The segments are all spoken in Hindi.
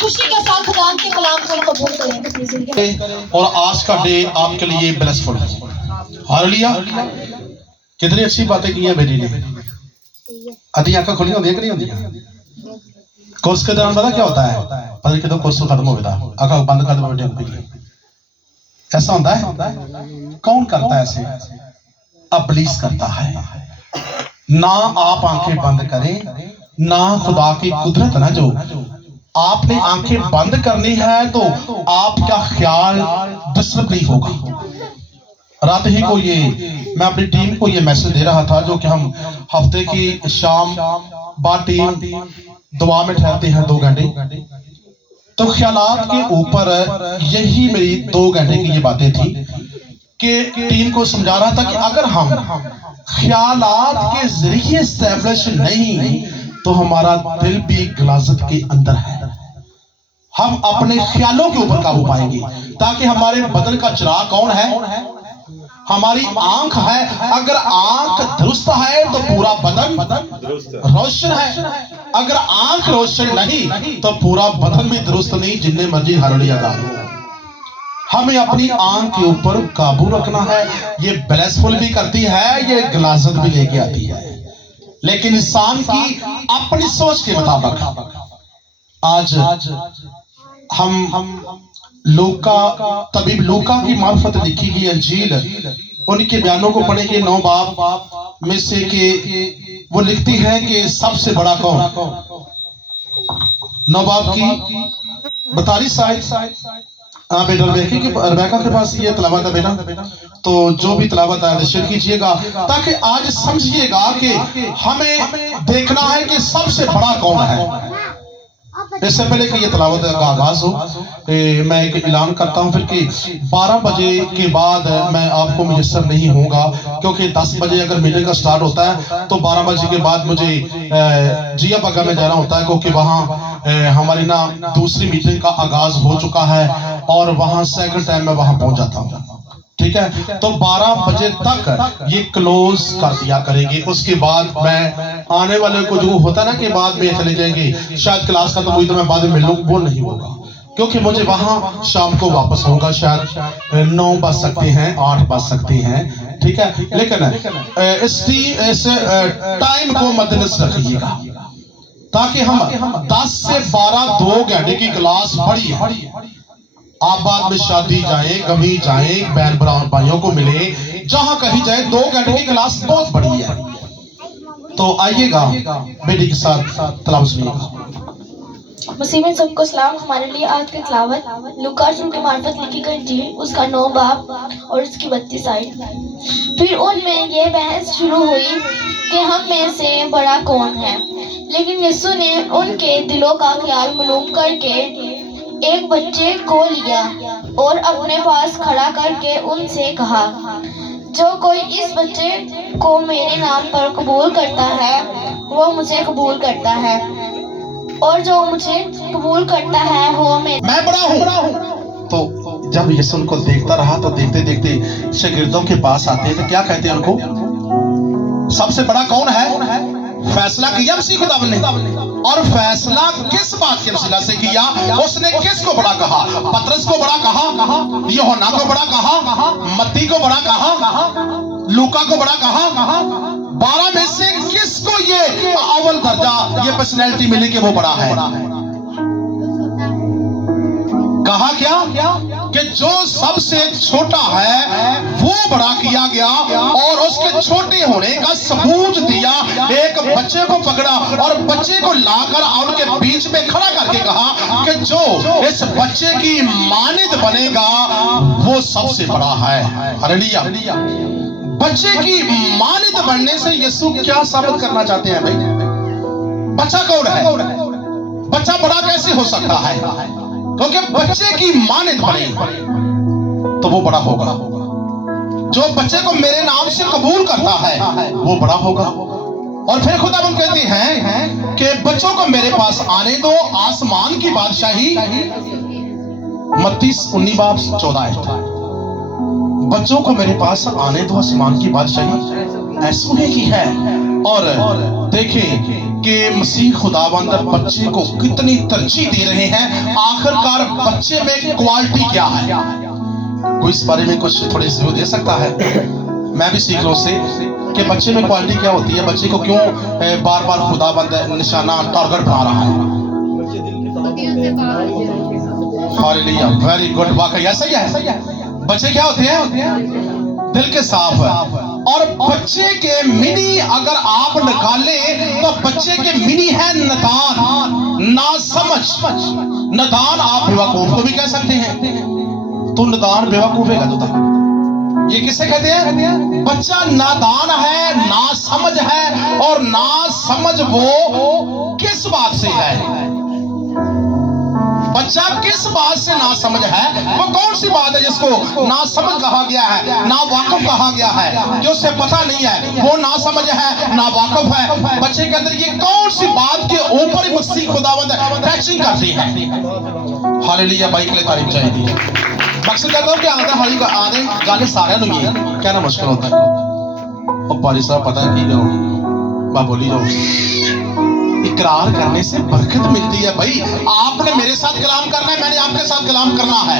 खुशी के साथ खुदा के कलाम को कबूल करें अपनी जिंदगी। और आज का डे आपके लिए ब्लेसफुल है। हालेलुया। कितनी अच्छी बातें की है बेटी ने। अधी आंखें खुली होती है कि नहीं होती? कोर्स के दौरान पता क्या होता है? पता नहीं कितना कोर्स खत्म हो गया, आंखें बंद कर दो बेटे। ऐसा होता है? कौन करता है ऐसे? इब्लीस करता है। ना आप आंखें बंद करें, ना खुदा की कुदरत ना जो आपने आंखें बंद करनी है तो आपका ख्याल डिस्टर्ब नहीं होगा। रात ही को ये मैं अपनी टीम को ये मैसेज दे रहा था, जो कि हम हफ्ते की शाम बाद टीम दुआ में ठहरते हैं 2 घंटे। तो ख्यालात के ऊपर यही मेरी 2 घंटे की ये बातें थी कि टीम को समझा रहा था कि अगर हम ख्यालात के जरिए एस्टैब्लिश नहीं तो हमारा दिल भी गलाजत के अंदर है। हम अपने ख्यालों के ऊपर काबू पाएंगे, ताकि हमारे बदन का चिराग कौन है? हमारी आंख है। अगर आंख दुरुस्त है तो पूरा बदन रोशन है। अगर आंख रोशन नहीं तो पूरा बदन भी दुरुस्त नहीं, जितने मर्जी हालेलुया गा लो। हमें अपनी आंख के ऊपर काबू रखना है। ये ब्लेसफुल भी करती है, ये गलाजत भी लेके आती है, लेकिन इंसान की अपनी सोच के मुताबिक। आज हम लूका तबीब लूका की मार्फत लिखी गई अंजील, उनके बयानों को पढ़ेंगे 9 बाब में से के वो लिखती है कि सबसे बड़ा कौन? 9 बाब की 42 साइड। हाँ बेटा, रबेका के पास ये तलावत है बेटा, तो जो भी तलावत है शेयर कीजिएगा, ताकि आज समझिएगा कि हमें देखना है कि सबसे बड़ा कौन है। इससे पहले कि ये तलावत का आगाज हो, मैं एक ऐलान करता हूँ फिर कि 12 बजे के बाद मैं आपको मुयस्सर नहीं होगा, क्योंकि 10 बजे अगर मीटिंग का स्टार्ट होता है तो 12 बजे के बाद मुझे जिया पगा में जाना होता है, क्योंकि वहाँ हमारी ना दूसरी मीटिंग का आगाज हो चुका है और वहाँ सेकंड टाइम में वहाँ पहुँच जाता हूँ। ठीक है, तो 12 बजे तक ये क्लोज कर दिया करेंगे। उसके बाद मैं आने वाले को जो होता है ना कि बाद में चले जाएंगे, शायद क्लास खत्म हुई तो मैं बाद में मिलूं, वो नहीं होगा, क्योंकि मुझे वहां शाम को वापस होगा। शायद 9 बज सकते हैं, 8 बज सकते हैं। ठीक है, लेकिन इस टाइम को मद्देनजर रखिएगा, ताकि हम 10 से 12 2 घंटे की क्लास बड़ी है। आप बाद में शादी जाए, कभी जाए, बहन भाइयों को मिले, जहां कहीं जाए, 2 घंटे की क्लास बहुत बड़ी है। तो आइएगा बेटी के साथ तलावत सुनिएगा। मसीह में सबको सलाम। हमारे लिए आज की तलावत लूका रसूल की मार्फत लिखी गई इंजील, उसका 9 बाब और उसकी 32 साइड। फिर उनमें यह बहस शुरू हुई कि हम में से बड़ा कौन है। लेकिन यीशु ने उनके दिलों का ख्याल मालूम करके एक बच्चे को लिया और अपने पास खड़ा करके उनसे कहा, जो कोई इस बच्चे को मेरे नाम पर कबूल करता है वो मुझे कबूल करता है, और जो मुझे कबूल करता है वो मैं बड़ा हूँ। तो जब यीशु उनको देखता रहा तो देखते देखते शागिर्दों के पास आते हैं, तो क्या कहते हैं उनको? सबसे बड़ा कौन है? फैसला किया मसीह खुदा ने, और फैसला किस बात के वसीला से किया? उसने किसको बड़ा कहा? पतरस को बड़ा कहा, यूहन्ना को बड़ा कहा, मत्ती को बड़ा कहा, लूका को बड़ा कहा। 12 में से किसको ये अव्वल दर्जा, ये पर्सनैलिटी मिली कि वो बड़ा है? कहा क्या कि जो सबसे छोटा है वो बड़ा किया गया, और उसके छोटे होने का सबूत दिया। एक बच्चे को पकड़ा और बच्चे को लाकर उनके बीच में खड़ा करके कहा कि जो इस बच्चे की मानिद बनेगा वो सबसे बड़ा है। हालेलुया। बच्चे की मानिद बनने से यीशु क्या साबित करना चाहते हैं? भाई, बच्चा कौन है? बच्चा बड़ा कैसे हो सकता है? क्योंकि बच्चे की मानिद बने तो वो बड़ा होगा। जो बच्चे को मेरे नाम से कबूल करता है वो बड़ा होगा। और फिर खुदा हम कहते हैं कि बच्चों को मेरे पास आने दो, आसमान की बादशाही। मत्ती 19 बाब 14। बच्चों को मेरे पास आने दो, आसमान की बादशाही ऐसों की है। और देखें कि मसीह खुदावंद बच्चे को कितनी तरजीह दे रहे हैं। आखिरकार बच्चे में क्वालिटी क्या है, कोई इस बारे में कुछ थोड़ी सी दे सकता है? मैं भी सीख लूं उससे कि बच्चे में क्वालिटी क्या होती है, बच्चे को क्यों बार बार खुदावंद निशाना टारगेट बना रहा है। हालेलुया, वेरी गुड, वाकई ऐसा ही है। बच्चे क्या होते हैं? दिल के साफ है। और बच्चे के मिनी अगर आप निकाले तो बच्चे के मिनी है नदान, ना समझ। नदान आप बेवकूफ को भी कह सकते हैं। तो नदान बेवकूफ है तो ये किसे कहते हैं? बच्चा नादान है, ना समझ है। और ना समझ वो किस बात से है? बच्चा किस बात से ना समझ है? वो कौन सी बात है जिसको ना समझ कहा गया है, ना वाकफ कहा गया है, जो उसे पता नहीं है, वो ना समझ है, ना वाकफ है। बच्चे के अंदर ये कौन सी बात के ऊपर ही मसीह खुदावंद टचिंग करती है। हालेलुया, भाई के लिए तारीफ चाहिए। मकसद कहता हूं कि आधे गाने सारे कहना मुश्किल होता है। और पारी साहब पता है कि मैं बोली जाऊं, इकरार करने से बरकत मिलती है। भाई आपने मेरे साथ कलाम करना है, मैंने आपके साथ कलाम करना है।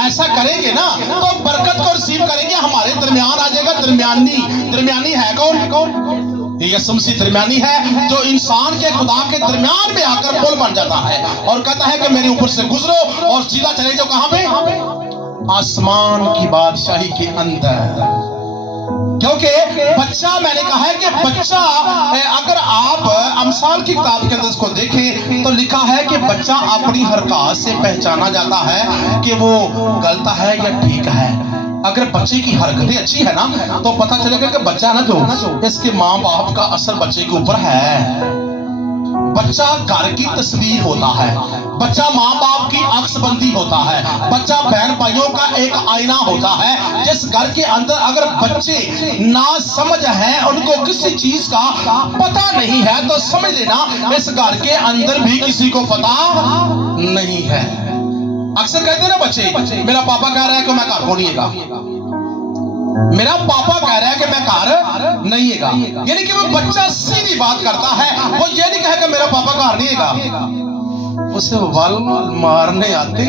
ऐसा करेंगे ना तो बरकत को रिसीव करेंगे, हमारे दरमियान आ जाएगा दरमियानी है कौन? यीशु मसीह दरमियानी है, जो इंसान के खुदा के दरमियान में आकर पुल बन जाता है और कहता है कि मेरे ऊपर से गुजरो और सीधा चले जाओ। कहां पे? आसमान की बादशाही के अंदर। क्योंकि बच्चा, मैंने कहा है कि बच्चा, अगर आप अमसाल की किताब के अंदर इसको देखें तो लिखा है कि बच्चा अपनी हरकत से पहचाना जाता है कि वो गलत है या ठीक है। अगर बच्चे की हरकतें अच्छी है ना तो पता चलेगा कि बच्चा ना जो इसके माँ बाप का असर बच्चे के ऊपर है। बच्चा घर की तस्वीर होता है, बच्चा माँ बाप की अक्सबंदी होता है, बच्चा बहन भाइयों का एक आईना होता है। जिस घर के अंदर अगर बच्चे ना समझ है, उनको किसी चीज का पता नहीं है, तो समझ लेना इस घर के अंदर भी किसी को पता नहीं है। अक्सर कहते हैं ना बच्चे, मेरा पापा कह रहा है कि मैं घर को नहीं है, मेरा पापा कह रहा है कि मैं घर नहीं है। यानी कि वो बच्चा सीधी बात करता है, वो ये नहीं कहे कि मेरा पापा घर नहीं है। उसे वाल मारने आते,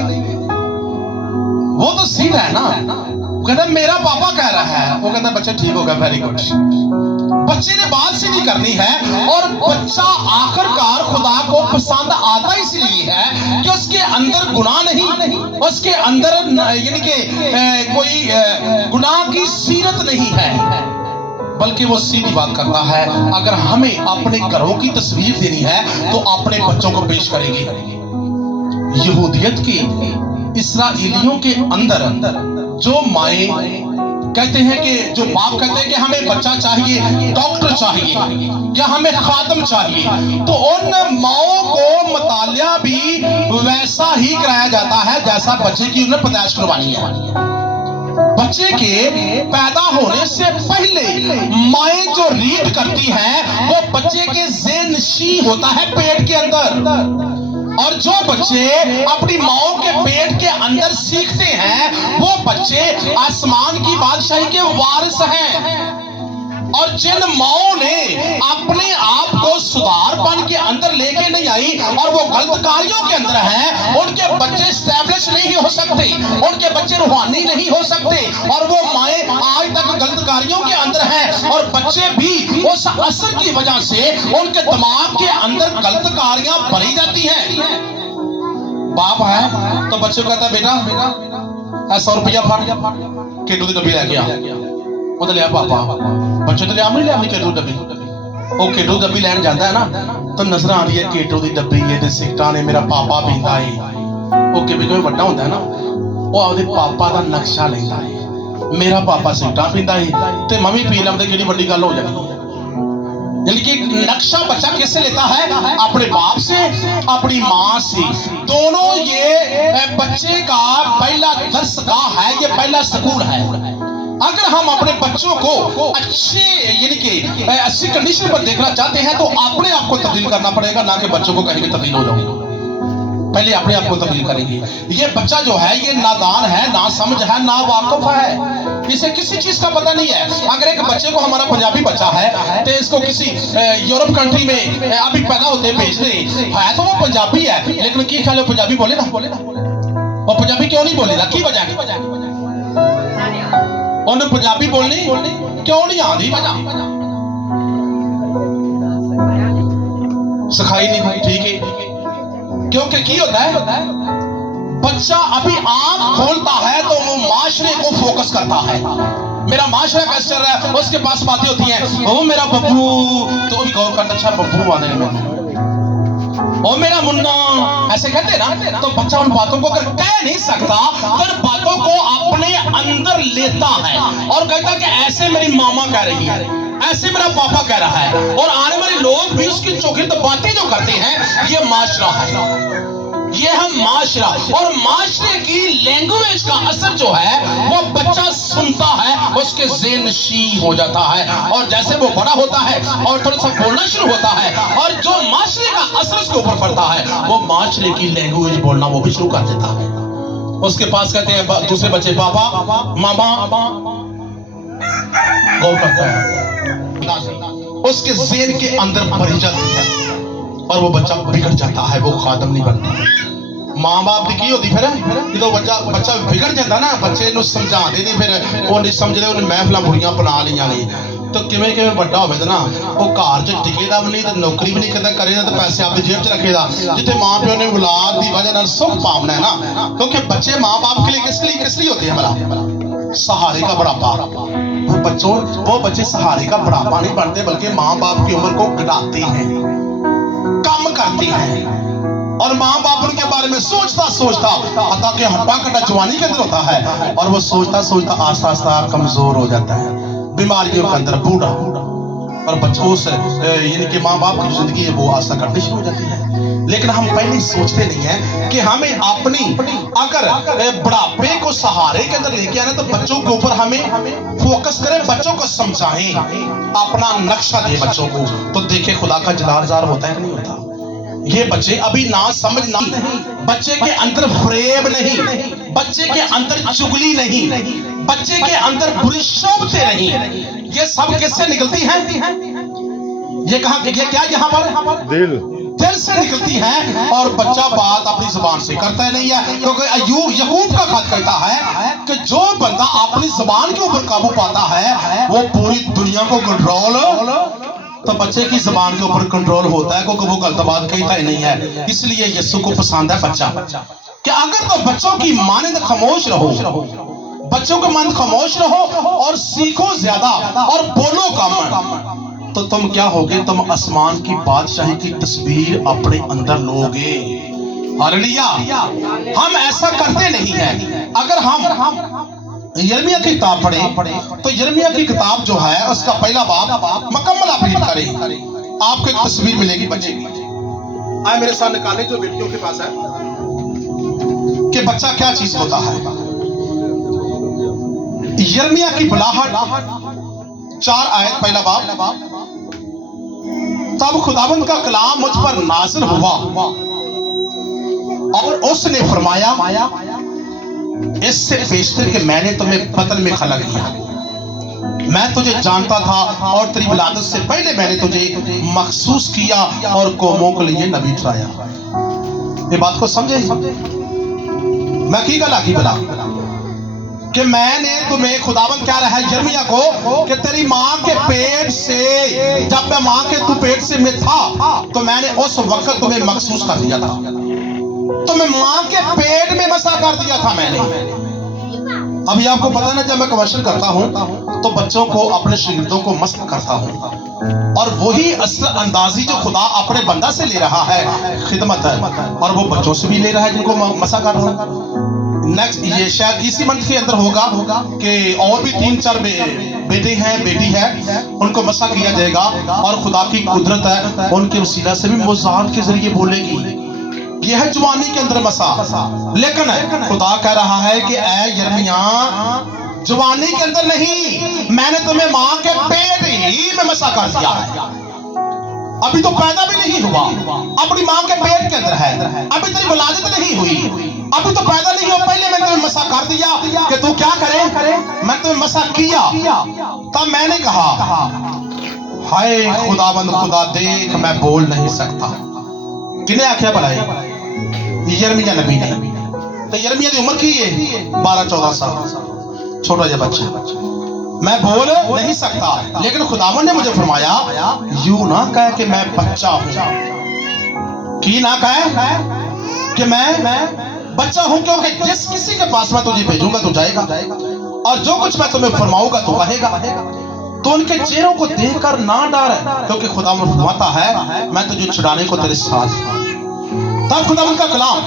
वो तो सीधा है ना। वो कहता है मेरा पापा कह रहा है, वो कहता है बच्चा ठीक होगा, वेरी गुड। बच्चे ने बात सीधी करनी है। और बच्चा आखिरकार खुदा को पसंद आता इसलिए है कि उसके अंदर गुनाह नहीं, उसके अंदर यानी कि कोई गुनाह की सीरत नहीं है, बल्कि वो सीधी बात करता है। अगर हमें अपने घरों की तस्वीर देनी है तो अपने बच्चों को पेश करेंगे। यहूदियत की इस्राएलियों के अंदर जो माए कहते हैं कि जो बाप कहते हैं कि हमें बच्चा चाहिए, डॉक्टर चाहिए या हमें खादम चाहिए, तो उन माओं को मुतालिया भी वैसा ही कराया जाता है जैसा बच्चे की उन्हें पैदाइश करवानी है। बच्चे के पैदा होने से पहले माए जो रीड करती है वो बच्चे के ज़ेहन होता है पेट के अंदर। और जो बच्चे अपनी माओ के पेट के अंदर सीखते हैं वो बच्चे आसमान की बादशाही के वारिस हैं। और जिन माओ ने अपने आप को सुधारपन के अंदर लेके नहीं आई और वो गलत कार्यों के अंदर हैं, उनके बच्चे स्टैब्लिश नहीं हो सकते, उनके बच्चे रूहानी नहीं हो सकते। और वो माए आज तक गलत कार्यों के अंदर हैं और बच्चे भी उस असर की वजह से उनके दिमाग के अंदर गलत कार्यां भरी जाती हैं। बाप है तो बच्चे को कहता है बेटा 100 रुपया फट केटू की डब्बी लेके आ। वो लिया पापा, बच्चे तो लिया नहीं लिया अपनी केटू डब्बी। वो केटू डब्बी लैन जाता है ना तो नजर आती है केटू की डब्बी ये सिगटा ने मेरा पापा पींदा है। वो भी कोई बड़ा होता है ना, वो आपके पापा का नक्शा लेता है। मेरा पापा सिगटा पींदा है तो मम्मी पी लैंदे, केड़ी बड़ी गल हो जाती है। यानी कि नक्शा बच्चा किससे लेता है? अपने बाप से, अपनी माँ से। दोनों ये बच्चे का पहला दर्सगाह है, ये पहला स्कूल है। अगर हम अपने बच्चों को अच्छे यानी कि अच्छी कंडीशन पर देखना चाहते हैं तो अपने आप को तब्दील करना पड़ेगा, ना कि बच्चों को कहीं भी तब्दील हो जाओ। पहले अपने आप को तब्दील करेंगे। ये बच्चा जो है ये नादान है, ना समझ है, ना वाकिफ है। इसे किसी चीज का पता नहीं है। अगर एक बच्चे को, हमारा पंजाबी बच्चा है, तो इसको किसी यूरोप कंट्री में अभी पैदा होते भेज दे, है तो वो पंजाबी है, लेकिन की ख्याल पंजाबी बोले ना, वो पंजाबी क्यों नहीं बोलेगा? की वजह उन्हें पंजाबी बोलनी क्यों नहीं आती? सिखाई नहीं भाई, ठीक है। क्योंकि की होता है, बच्चा अभी आंख खोलता है तो वो माशरे को फोकस करता है। मेरा माशरा कैसे चल रहा है, उसके पास बातें होती हैं, ओ मेरा बब्बू, तो भी गौर करता, अच्छा बब्बू आने में, ओ मेरा मुन्ना, ऐसे कहते ना, तो बच्चा उन बातों को अगर कह नहीं सकता तो उन बातों को अपने अंदर लेता है और कहता कि ऐसे मेरी मामा कह रही है, ऐसे मेरा पापा कह रहा है, और आने वाले लोग भी उसकी चौखिर बातें जो करते हैं, ये माशरा है, ये हम माशरा। और माशरे की लैंग्वेज का असर जो है वो बच्चा सुनता है, उसके ज़हन नशीं हो जाता है, और जैसे वो बड़ा होता है और थोड़ा सा बोलना शुरू होता है, और जो माशरे का असर उसके ऊपर पड़ता है, वो माशरे की लैंग्वेज बोलना वो भी शुरू कर देता है। उसके पास कहते हैं दूसरे बच्चे पापा, मामा, गौर करता है, उसके ज़हन के अंदर भरी जाती है और वो बच्चा बिगड़ जाता है, वो खादम नहीं बनता। मां बाप की होती फिर जो बच्चा बिगड़ जाता ना, बच्चे ਨੂੰ ਸਮਝਾਉਂਦੇ ਨਹੀਂ, ਫਿਰ ਉਹ ਨਹੀਂ ਸਮਝਦੇ, ਉਹਨੇ ਮਹਿਫਲਾਂ ਬੁਰੀਆਂ ਬਣਾ ਲਈਆਂ ਨੇ, तो ਕਿਵੇਂ ਕਿਵੇਂ ਵੱਡਾ ਹੋਵੇ ਨਾ, ਉਹ ਘਰ 'ਚ ਟਿਕੇਦਾ ਵੀ ਨਹੀਂ, ਤੇ ਨੌਕਰੀ ਵੀ ਨਹੀਂ ਕਰਦਾ, ਕਰੇਗਾ ਤੇ ਪੈਸੇ ਆਪਣੀ ਜੇਬ 'ਚ ਰੱਖੇਗਾ, ਜਿੱਥੇ ਮਾਂ ਪਿਓ ਨੇ ਔਲਾਦ ਦੀ ਵਜ੍ਹਾ ਨਾਲ ਸੁੱਖ ਪਾਉਣਾ है ना, क्योंकि बच्चे माँ बाप के लिए किस लिए होते हैं भला? सहारे का बुढ़ापा। वो बच्चे सहारे का बुढ़ापा नहीं बनते, बल्कि माँ बाप की उम्र को घटाते हैं, कम करते हैं, और माँ बाप उनके बारे में सोचता सोचता, अतः के हड्डा कट्टा जवानी के अंदर होता है, और वो सोचता सोचता आस्ता आस्ता कमजोर हो जाता है, बीमारियों के अंदर बूढ़ा, और बच्चों से यानी कि माँ बाप की जिंदगी है वो आस्था करनी शुरू हो जाती है। लेकिन हम पहले सोचते नहीं है कि हमें अपनी अगर बुढ़ापे को सहारे के अंदर लेके आना, तो बच्चों के ऊपर हमें फोकस करें, बच्चों को समझाएं, अपना नक्शा दे बच्चों को, तो देखे खुदा का जलाल होता है कि नहीं होता। ये बच्चे अभी ना समझ नहीं, बच्चे के अंदर फ्रेब नहीं, बच्चे के अंदर चुगली नहीं, बच्चे के अंदर बुरी शोभते नहीं, ये सब किससे निकलती हैं? ये कहा, ये क्या यहाँ पर दिल से निकलती है, और बच्चा बात अपनी जुबान से करता नहीं है, क्योंकि यकूब का खत कहता है कि जो बंदा अपनी जुबान के ऊपर काबू पाता है वो पूरी दुनिया को कंट्रोल, तो बच्चे की जुबान के ऊपर कंट्रोल होता है, क्योंकि वो गलत बात कहता ही नहीं है। इसलिए यीशु को पसंद है बच्चा, कि अगर तो बच्चों की मानंद खामोश रहो, बच्चों के मन खामोश रहो और सीखो ज्यादा और बोलो कम, तो तुम क्या होगे? तुम आसमान की बादशाही की तस्वीर अपने अंदर लोगे। हालेलुया। हम ऐसा करते नहीं है। अगर हम यिर्मयाह की किताब पढ़े, तो यिर्मयाह की किताब जो है उसका पहला बाब मुकम्मल आप रीड करें, आपको एक तस्वीर मिलेगी बच्चे की। आए मेरे साथ निकाले जो बेटियों के पास है, कि बच्चा क्या चीज होता है। यिर्मयाह की बुलाहट 4 आयत, पहला बाब। तब खुदावंद का कलाम मुझ पर नाज़िल हुआ और उसने फरमाया, इससे बेशतर कि मैंने तुम्हें बतन में खलक किया, मैं तुझे जानता था और तेरी विलादत से पहले मैंने तुझे मखसूस किया और कौमों के लिए नबी ठहराया। ये बात को समझे? मैं की गला की बला कि मैंने तुम्हें, खुदावन कह रहा है यिर्मयाह को, कि तेरी माँ के पेट से, जब मैं माँ के तू पेट से में था, तो मैंने उस वक्त तुम्हें मखसूस कर दिया था, तुम्हें माँ के पेट में बसा कर दिया था मैंने। अभी आपको पता ना, जब मैं कमर्शियल करता हूँ तो बच्चों को, अपने शागिर्दों को मस्त करता हूँ, और वही असर अंदाजी जो खुदा अपने बंदा से ले रहा है खिदमत है, और वो बच्चों से भी ले रहा है जिनको मसा कर रहा है। नेक्स्ट ये शायद इसी मंथ के अंदर होगा कि और भी 3-4 बेटे हैं, बेटी है, उनको मसा किया जाएगा, और खुदा की कुदरत है उनके वसीला से भी मुज़ाहत के जरिए बोलेगी। यह है जवानी के अंदर मसा। लेकिन खुदा कह रहा है कि ऐ यिर्मयाह, जवानी के अंदर नहीं, मैंने तुम्हें माँ के पेट ही में मसा कर दिया है। अभी तो पैदा भी नहीं हुआ, अपनी माँ के पेट के अंदर है, अभी तेरी विलादत नहीं हुई, अभी तो पैदा नहीं हुआ, पहले मैंने तुम्हें मसा मसा कर दिया कि तू क्या करे, मैं तुम्हें मसा किया। तब मैंने कहा हाय खुदाबंद खुदा देख मैं बोल नहीं सकता। किने आख्या भला यिर्मयाह नबी ने। तो यिर्मयाह की उम्र की है 12-14 साल, छोटा जा बच्चा। मैं बोल नहीं सकता, लेकिन खुदावन ने मुझे फरमाया यूं ना कह कि मैं बच्चा हूं। की ना कहे कि मैं बच्चा हूं, क्योंकि जिस किसी के पास मैं तुझे भेजूंगा तू जाएगा और जो कुछ मैं तुम्हें फरमाऊंगा तू कहेगा। तो उनके चेहरों को देखकर ना डर, क्योंकि खुदावन फरमाता है मैं तुझे छुड़ाने को तेरे साथ हूं। तब खुदावन का कलाम,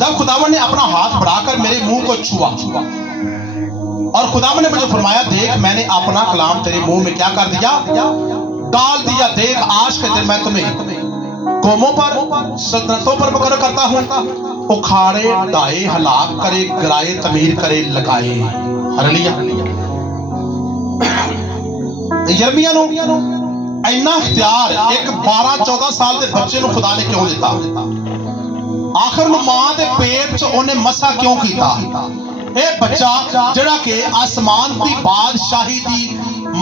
जब खुदावन ने अपना हाथ बढ़ाकर मेरे मुंह को छुआ और खुदावन ने मुझे फरमाया देख मैंने अपना कलाम तेरे मुंह में क्या कर दिया, डाल दिया। देख आज के दिन मैं तुम्हें कौमों पर सल्तनतों पर मुकर्रर करता हूं, उखाड़े डाए हलाक करे गिराए तमीर करे लगाए। हालेलुया। यिर्मयाह ਨੂੰ ਇੰਨਾ ਇਖਤਿਆਰ ਇੱਕ 12-14 ਸਾਲ ਦੇ ਬੱਚੇ ਨੂੰ ਖੁਦਾ ਨੇ ਕਿਉਂ ਦਿੱਤਾ? ਆਖਰ ਨੂੰ ਮਾਂ ਦੇ ਪੇਟ 'ਚ ਉਹਨੇ ਮਸਾ ਕਿਉਂ ਕੀਤਾ? ਇਹ ਬੱਚਾ ਜਿਹੜਾ ਕਿ ਆਸਮਾਨ ਦੀ ਬਾਦਸ਼ਾਹੀ ਦੀ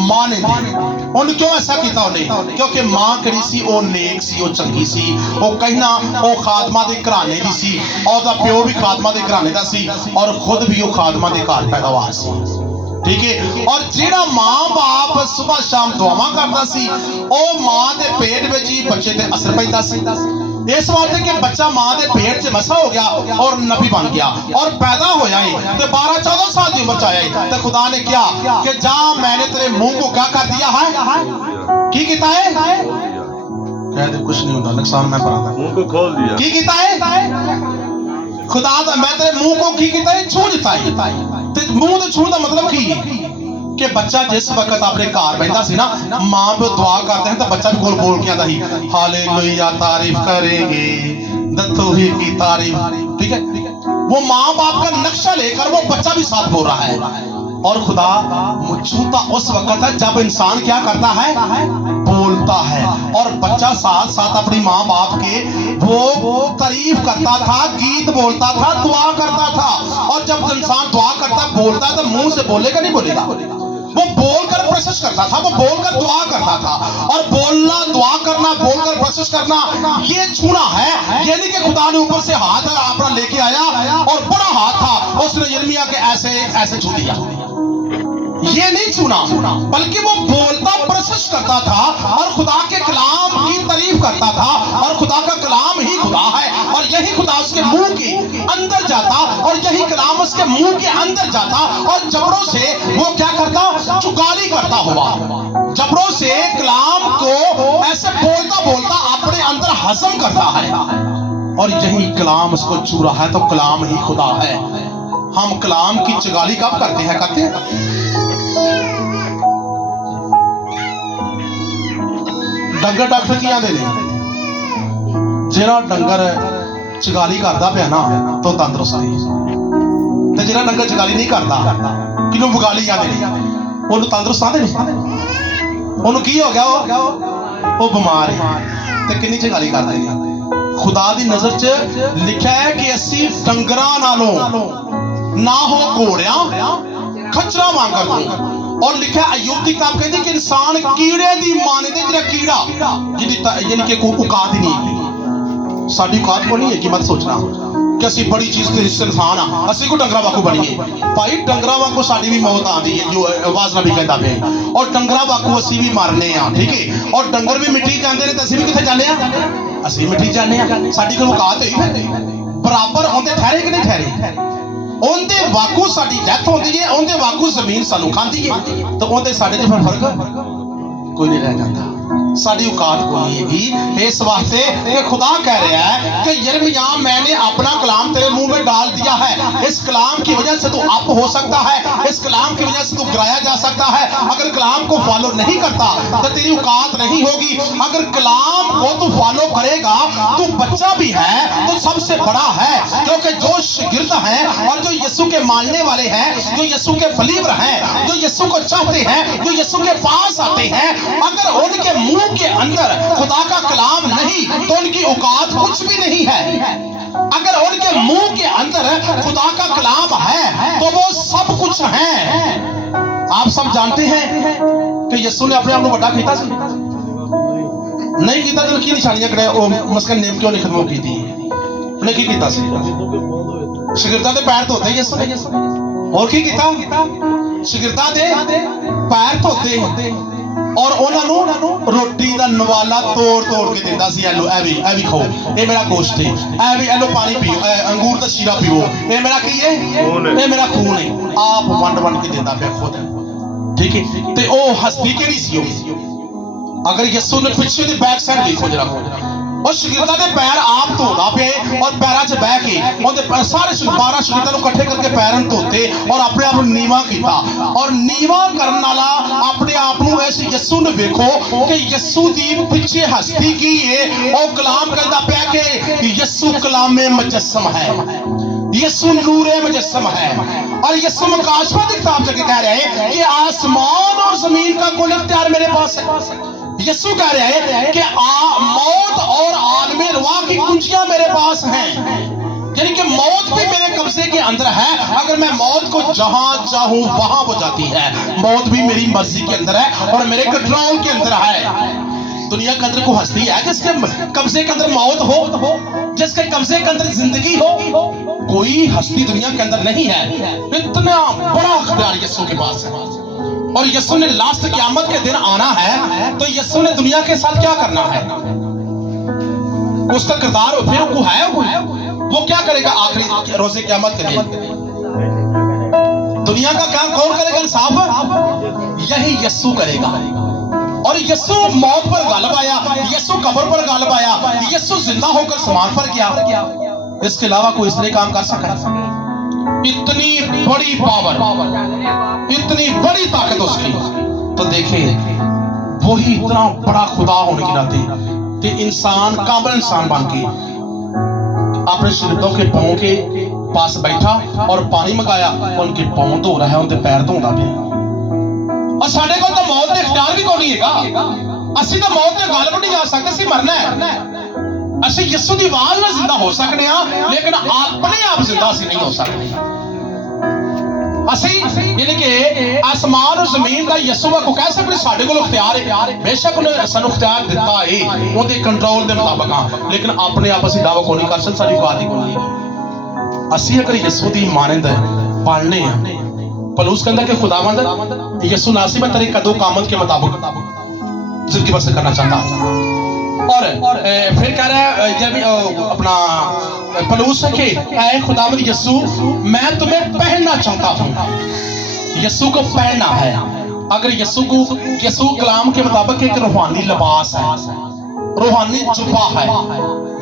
ਮਾਂ ਨੇ दी, ਉਹਨੂੰ ਕਿਉਂ ਐਸਾ ਕੀਤਾ ਉਹਨੇ? ਕਿਉਂਕਿ ਮਾਂ ਕਿਹੜੀ ਸੀ ਉਹ ਨੇਕ ਸੀ, ਉਹ ਚੰਗੀ ਸੀ, ਉਹ ਕਹਿਣਾ ਉਹ ਖਾਦਮਾ ਦੇ ਘਰਾਣੇ ਦੀ ਸੀ, ਉਹਦਾ ਪਿਓ ਵੀ ਖਾਦਮਾ ਦੇ ਘਰਾਣੇ ਦਾ ਸੀ ਔਰ ਖੁਦ ਵੀ ਉਹ ਖਾਦਮਾ ਦੇ ਘਰ ਪੈਦਾਵਾਰ ਸੀ। ठीक है। और जेड़ा मां बाप सुबह शाम दुआवां करता सी ओ मां दे पेट विच ही बच्चे ते असर पैंदा सी। इस वास्ते कि बच्चा मां दे पेट च मसा हो गया और नबी बन गया और पैदा होया है ते 12-14 साल की उम्र च आया है। ते खुदा ने क्या कि जा मैंने तेरे मुंह को क्या कर दिया है, की कीता है? कह दे कुछ नहीं होता, नुकसान मैं करांदा, मुंह को खोल दिया। की कीता है? खुदा मैं तेरे मुंह को की कीता है? छू दिता है। मुंह तो छूण का मतलब की कि बच्चा जिस वक्त अपने घर बहता सी ना, मां प्यो दुआ करते हैं तो बच्चा भी गोल बोल के आता ही हालेलुया तारीफ करेंगे दत्तो ही की तारीफ। ठीक है, वो मां बाप का नक्शा लेकर वो बच्चा भी साथ बोल रहा है। और खुदा छूता उस वक्त है जब इंसान क्या करता है, बोलता है। और बच्चा साथ साथ अपनी माँ बाप के वो तारीफ करता था, गीत बोलता था, दुआ करता था। और जब इंसान दुआ करता बोलता है तो मुंह से बोलेगा नहीं बोलेगा, वो बोलकर प्रोसेस करता था, वो बोलकर दुआ करता था। और बोलना दुआ करना बोलकर प्रोसेस करना ये छूना है। ये नहीं कि खुदा ने ऊपर से हाथ अपना लेके आया और बड़ा हाथ था उसने यिर्मयाह के ऐसे ऐसे छू दिया, ये नहीं छूना, बल्कि वो बोलता प्रोसेस करता था और खुदा के कलाम की तारीफ करता था। और खुदा का कलाम ही खुदा है और यही खुदा उसके मुंह के अंदर जाता और यही कलाम उसके मुंह के अंदर जाता और जबरों से वो क्या करता, चुगाली करता हुआ जबरों से कलाम को ऐसे बोलता बोलता अपने अंदर हजम करता है। और यही कलाम उसको छू रहा है, तो कलाम ही खुदा है। हम कलाम की चुगाली कब करते हैं? करते हैं डंगर डॉक्टर की आंदे ने जेड़ा डंगर चगाली करता पिया ना तो तंदुरुस्त है, ते जेड़ा डंगर चगाली नहीं करता किनू बगाली आंदे ने ओनू तंदुरुस्त आंदे ने। ओनू की हो गया, वो बीमार है ते किन्नी चगाली करदे ने। खुदा दी नजर च लिखा है कि असी डंगरां नालों ना हो घोड़ियां खच्चरां वांगर हो। और लिखा अय्यूब की किताब कहती कि इंसान कीड़े दी मानदे जेड़ा कीड़ा जिहदी यानी कि कोई औकात ही नहीं, साडी औकात को नहीं है कि मत सोचना कि असी बड़ी चीज ते इंसान आ असी को डंगरा वाकू बणीए। भाई डंगरा वाकू साडी भी मौत आंदी है, जो आवाज नबी कहता पे, और डंगरा वाकू असी भी मरने आ। ठीक है, और डंगर भी मिट्टी जांदे ने ते असी भी किथे जाने आ, असी मिट्टी जाने आ। साडी कोई औकात होई फिर बराबर होंदे ठहरे कि नहीं ठहरे? उनके वाकू साडी डेथ होती है, उनके वाकू जमीन सानू खाती है, तो उनके साडे च फर्क कोई नहीं रह जाता। साडी औकात को नहीं है। इस वास्ते कि खुदा कह रहा है कि यिर्मयाह मैंने अपना कलाम तेरे मुंह में डाल दिया है। इस कलाम की वजह से तू अप हो सकता है, इस कलाम की वजह से तू गिराया जा सकता है। अगर कलाम को फॉलो नहीं करता तो तेरी औकात नहीं होगी। अगर कलाम को तू फॉलो करेगा तू बच्चा भी है तो सबसे बड़ा है, क्योंकि जो शागिर्द हैं और जो यीशु के मानने वाले हैं, जो यीशु के बिलीवर हैं, जो यीशु को चाहते हैं, जो यीशु के पास आते हैं, अगर उनके मुंह के अंदर खुदा का कलाम नहीं तो उनकी औकात कुछ भी नहीं है। अगर उनके मुंह के अंदर खुदा का कलाम है तो वो सब कुछ है। आप सब जानते हैं कि यीशु ने अपने आप को बड़ा कीता सी नहीं कीता तो की निशानियां कड़े ओ मस्कन नेम क्यों नहीं खत्म की थी उन्हें की कीता सी शागिर्दां दे पैर धोते यीशु ने और की कीता शागिर्दां दे पैर धोते और उन्होंने रोटी का नवाला तोड़ के देता सी एलो ए भी खाओ ये मेरा गोश्त है ए भी एलो पानी पियो अंगूर का शीरा पियो ये मेरा की है ये मेरा खून है आप वंड के देता पे खुद ठीक है ते ओ हस्ती केड़ी सी अगर यीशु ने पीछे दी बैक साइड देखो जरा और शागिर्दां दे पैर आप धोदा पे और पैरां च बैठ के ओदे सारे 12 शागिर्दां नु इकट्ठे करके पैरां धोते और अपने आप नीवा कीता और नीवा करन वाला अपने आप नु इस यीशु ने देखो कि यीशु दी पीछे हस्ती की है ओ कलाम कहंदा पिया कि यीशु कलामे मुजस्सम है यीशु नूरे मुजस्सम है और यीशु मुकाशफा की किताब में कह रहे हैं कि आसमान और जमीन का कुल इख्तियार मेरे पास है। यीशु कह रहे हैं कि मौत और आलमे रुआ की कुंजियां मेरे पास हैं यानी कि मौत भी मेरे कब्जे के अंदर है। अगर मैं मौत को जहां चाहूं वहां हो जाती है। मौत भी मेरी मर्जी के अंदर है और मेरे कंट्रोल के अंदर है। दुनिया के अंदर को हस्ती है जिसके कब्जे के अंदर मौत हो जिसके कब्जे के अंदर जिंदगी हो कोई हस्ती दुनिया के अंदर नहीं है। इतना बड़ा इख्तियार यीशु के पास है और यीशु ने लास्ट क़यामत के दिन आना है तो यीशु ने दुनिया के साथ क्या करना है उसका किरदार फिर वो क्या करेगा आखिरी रोज़े क़यामत के दिन दुनिया का काम कौन करेगा इंसाफ यही यीशु करेगा। और यीशु मौत पर गालिब आया यीशु कब्र पर गालिब आया यीशु जिंदा होकर समान पर गया इसके अलावा कोई इसने काम कर सका इतनी बड़ी पावर इतनी बड़ी ताकत उसकी तो देखिए वही इतना बड़ा खुदा होने के नाते कि इंसान काबिल इंसान बन के अपने शरीरों के पांव के पास बैठा और पानी मंगाया उनके पांव धो रहा है उनके पैर धोता पे और साडे कोल तो मौत का इख्तियार भी कोई नहीं है असि तो मौत के गालिब नहीं जा सकते असि मरना है असि यीशु की आवाज में जिंदा हो सकते हैं लेकिन अपने आप जिंदा असि नहीं हो सकते। यानी कि आसमान और जमीन का यीशु को कह सकते साडे कोल इख्तियार है बेशक उन्हें सानू इख्तियार दिता है उहदे कंट्रोल के मुताबिक हां लेकिन अपने आप असि दावा कोई नहीं कर सकते साडी बात ही कोई नहीं। असि अगर यीशु दी मानंद पालने हैं पलूस कहता कि खुदावंद यीशु नासी मैं तेरे कदों कामत के मुताबिक जिंदगी बसर करना चाहता हूं और फिर कह रहा है जब अपना पलूस है कि ऐ खुदावंद यीशु मैं तुम्हें पहनना चाहता हूं। यीशु को पहनना है अगर यीशु कलाम के मुताबिक एक रूहानी लिबास है रूहानी जुब्बा है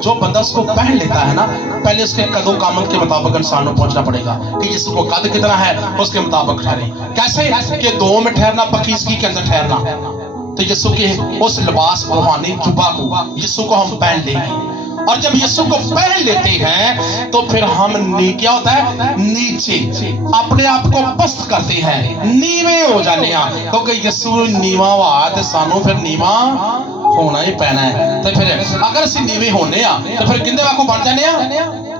जो बंदा उसको पहन लेता है ना पहले उसके कदों कामत के मुताबिक इंसान को पहुंचना पड़ेगा कि यीशु को कद कितना है उसके मुताबिक ठहरे कैसे कि 2 में ठहरना 25 के अंदर ठहरना तो यीशु के उस लिबास रूहानी जुब्बा को यीशु को हम पहन लेंगे और जब यीशु को पहन लेते हैं तो फिर हम क्या होता है नीचे अपने आप को पस्त करते हैं नीवे हो जाने क्योंकि यीशु नीवा हुआ तो सानू फिर नीवा होना ही पैना है तो फिर अगर असि नीवे होने तो फिर किंदे वाकू बन जाने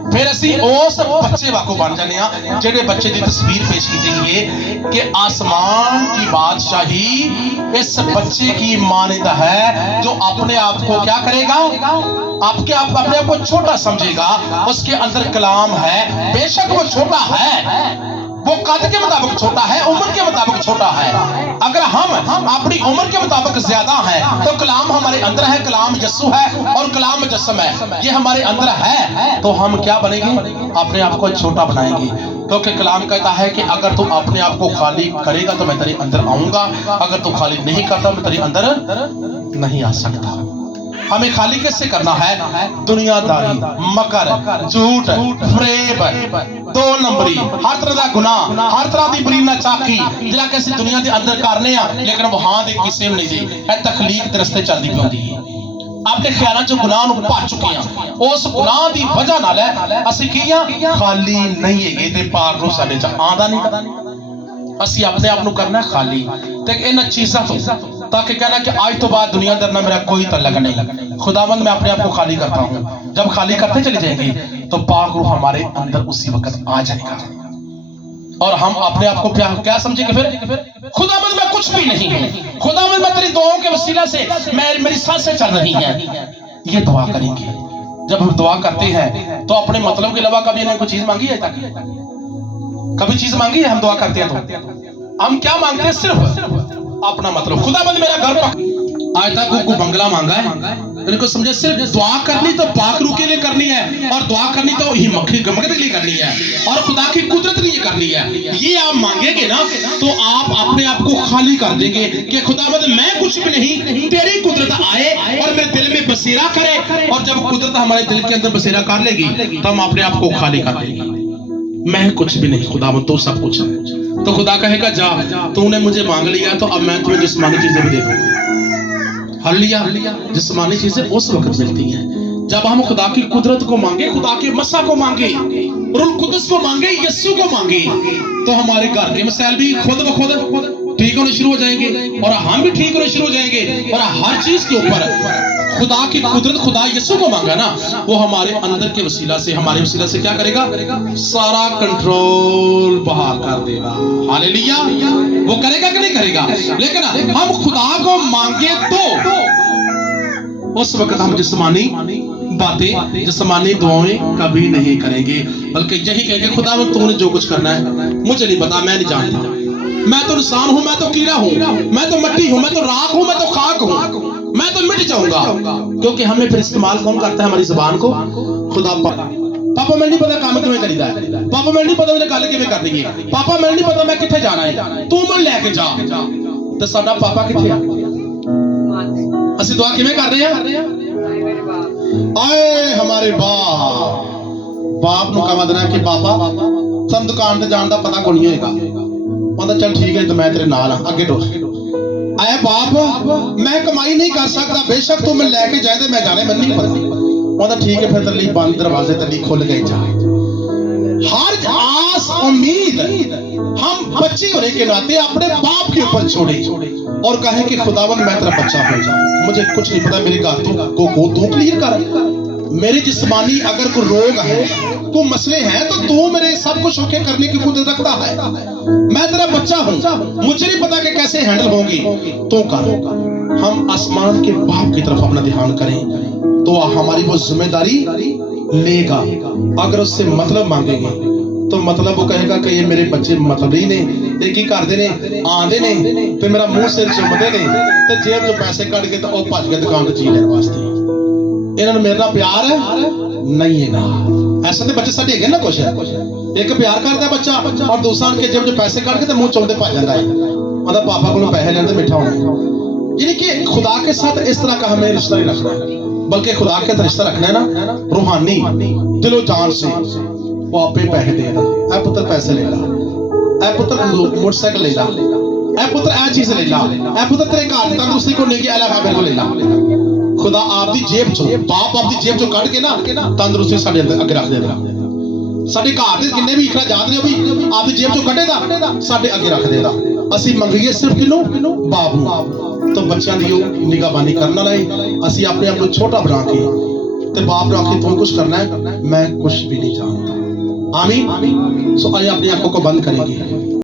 फिर असी उस बच्चे वाकू बन जाने जेडे बच्चे की तस्वीर पेश की गई है कि आसमान की बादशाही इस बच्चे की मानद है जो अपने आप को क्या करेगा अपने आप को छोटा समझेगा उसके अंदर कलाम है बेशक वो छोटा है वो कद के मुताबिक छोटा है उम्र के मुताबिक छोटा है। अगर हम अपनी उम्र के मुताबिक ज्यादा है तो कलाम हमारे अंदर है कलाम यीशु है और कलाम मुजस्सम है ये हमारे अंदर है तो हम क्या बनेंगे अपने आप को छोटा बनाएंगे क्योंकि कलाम कहता है कि अगर तू अपने आप को खाली करेगा तो मैं तेरे अंदर आऊंगा अगर तू खाली नहीं करता मैं तेरे अंदर नहीं आ सकता। हमें खाली कैसे करना है दुनियादारी मकर झूठ फरेब 2 नंबरी हर तरह का गुनाह हर तरह की बुरी नाचाकी जिला कैसे दुनिया के अंदर करने लेकिन वहां दे किसी नहीं जी तकलीफ के रस्ते चलती पौंदी है अपने ख्यालों च गुनाह नूं पा चुके हैं उस गुनाह की वजह नाल असीं कीआं खाली नहीं है ते पार नूं साडे च आंदा नहीं असीं अपने आप नूं करना खाली ते इन चीज़ां तो ताकि कहना कि आज तो बाद दुनिया अंदर ना मेरा कोई तल्लक नहीं खुदावंद मैं अपने आप को खाली करता हूँ। जब खाली करते चले जाएंगे तो पाक रूह हमारे अंदर उसी वक्त आ जाएगा और हम अपने आप को क्या समझेंगे फिर? खुदावंद मैं कुछ भी नहीं हूं, खुदावंद मैं तेरी दुआओं के वसीला से मेरी सांसें चल रही हैं। ये दुआ करेंगे। जब हम दुआ करते हैं तो अपने मतलब के अलावा कभी ना कोई चीज मांगी है? कभी चीज मांगी है? हम दुआ करते हैं तो हम क्या मांगते हैं? सिर्फ अपना मतलब। खुदावंद मेरा घर आज तक को बंगला मांगा है, इनको समझे? सिर्फ दुआ करनी तो पाक रूह के लिए करनी है और दुआ करनी तो ही मगफिरत के लिए करनी है और खुदा की कुदरत के लिए करनी है। ये आप मांगेंगे ना तो आप अपने आप को खाली कर देंगे कि खुदावंद मैं कुछ भी नहीं, तेरी कुदरत आए और मेरे दिल में बसेरा करे। और जब कुदरत हमारे दिल के अंदर बसेरा कर लेगी तो हम अपने आप को खाली कर देंगे। मैं कुछ भी नहीं, खुदावंद तो सब कुछ है। तो खुदा कहेगा जा, तूने मुझे मांग लिया तो अब मैं तुम्हें जिस्मानी चीजें भी दे दूंगा। हालेलुया। जिस्मानी चीजें उस वक्त मिलती हैं जब हम खुदा की कुदरत को मांगे, खुदा के मसा को मांगे, रूह कुदस को मांगे, यीशु को मांगे, तो हमारे घर के मसाइल भी खुद ब खुद ठीक होने शुरू हो जाएंगे और हम भी ठीक होने शुरू हो जाएंगे। और हर चीज के ऊपर खुदा की कुदरत, खुदा यीशु को मांगा ना, वो हमारे अंदर के वसीला से, हमारे वसीला से क्या करेगा? सारा कंट्रोल बहाल कर देगा। हालेलुया। वो करेगा कि नहीं करेगा? लेकिन हम खुदा को मांगे तो उस वक्त हम जिस्मानी बातें, जिस्मानी दुआएं कभी नहीं करेंगे, बल्कि यही कहेंगे खुदावंद तूने जो कुछ करना है मुझे नहीं पता, मैं नहीं जानता, मैं तो इंसान हूं, मैं तो कीड़ा हूं, मैं तो मिट्टी हूं, मैं तो राख हूं, मैं तो खाक हूं, मैं तो मिट जाऊंगा। क्योंकि हमें फिर इस्तेमाल कौन करता है? हमारी जुबान को खुदा। पापा मैं नहीं पता काम किवें करीदा है, पापा मैं नहीं पता मैंने गल किवें करनी है, पापा मैं नहीं पता मैं किथे जाना है, तू मैं लेके जा। तो साडा पापा किथे आ? ਅਸੀਂ दुआ किवें कर रहे हैं? आए हमारे बाप ਨੂੰ ਕਹਾਂ ਦੇਣਾ ਕਿ ਬਾਬਾ ਸਾਨੂੰ ਦੁਕਾਨ ਤੇ ਜਾਣ ਦਾ ਪਤਾ ਕੋਈ ਨਹੀਂ ਹੋਏਗਾ। ਉਹਦਾ ਚੱਲ ਠੀਕ ਹੈ ਤੇ ਮੈਂ ਤੇਰੇ ਨਾਲ ਆ, ਅੱਗੇ ਡੋਲ। ਆਏ ਬਾਪ ਮੈਂ ਕਮਾਈ ਨਹੀਂ ਕਰ ਸਕਦਾ, ਬੇਸ਼ੱਕ ਤੂੰ ਮੈਨੂੰ ਲੈ ਕੇ ਜਾਏ ਤੇ ਮੈਂ ਜਾਣੇ, ਮੈਨੂੰ ਨਹੀਂ ਪਤਾ। ਉਹਦਾ ठीक है फिर तेरे लिए बंद दरवाजे तेरे लिए खुल गए जा। हर आस उम्मीद हम बच्चे होने के नाते अपने बाप के ऊपर छोड़े और कहे कि खुदावंद मैं तेरा बच्चा हो जाऊं, मुझे कुछ नहीं पता, मेरे घर को तू क्लियर कर। मेरे जिस्मानी अगर कोई रोग है, कोई मसले हैं, तो तू मेरे सब कुछ ओके करने की कुदरत रखता है। मैं तेरा बच्चा हूं, मुझे नहीं पता कि कैसे हैंडल होगी, तू कर। हम आसमान के बाप की तरफ अपना ध्यान करें तो हमारी वो जिम्मेदारी लेगा। अगर उससे मतलब मांगेंगे तो मतलब वो कहेगा कि ये मेरे बच्चे मतलब ही ने, एक ही करते ने, आंदे ने ते मेरा मुंह सिर चुमते ने ते जेब चों पैसे कट के तो वो भज के दुकान ते जी लेने वास्ते। इन्हां नूं मेरे नाल प्यार नहीं है। ऐसे तो बच्चे साडे है ना, कुछ एक प्यार करता बच्चा और दूसरा उनके जेब चों पैसे कट के ते मुंह चुमते भज जाता है। मतलब पापा को पैसे लेने मीठा होना। यानी कि खुदा के साथ इस तरह का हमें रिश्ता नहीं रखना है, बल्कि खुदा के साथ रिश्ता रखना है ना रूहानी, दिलो जान से। वो आपे पैसे देगा, ऐ पुत्र पैसे ले ला, ऐ पुत्र मोटरसाइकिल ले ला, ऐ पुत्र ऐ चीज ले ला, ऐ पुत्र तेरे घर की तंदुरुस्ती को लेके ऐला मेरे को ले ला। खुदा आपकी जेब चो, बाप आपकी जेब चो कट के ना तंदुरुस्ती साडे अंदर अगे रख देगा। साडे घर दे जिन्ने भी इखराजात ने भी आपकी जेब चो कटेगा, साडे अगे रख देगा। ਅਸੀਂ ਮੰਗੀਏ ਸਿਰਫ ਕਿਨੂੰ? ਬਾਪ ਨੂੰ। ਤਾਂ ਬੱਚਿਆਂ ਦੀ ਨਿਗਾਹਬਾਨੀ ਕਰਨ ਵਾਲਾ ਅਸੀਂ ਆਪਣੇ ਆਪ ਨੂੰ ਛੋਟਾ ਬਣਾ ਕੇ ਤੇ ਬਾਪ ਨੂੰ ਆਖੇ ਤੂੰ ਕੁਝ करना है, मैं कुछ भी नहीं जानता। आमीन। सो आइए अपनी आंखों को बंद करेंगे।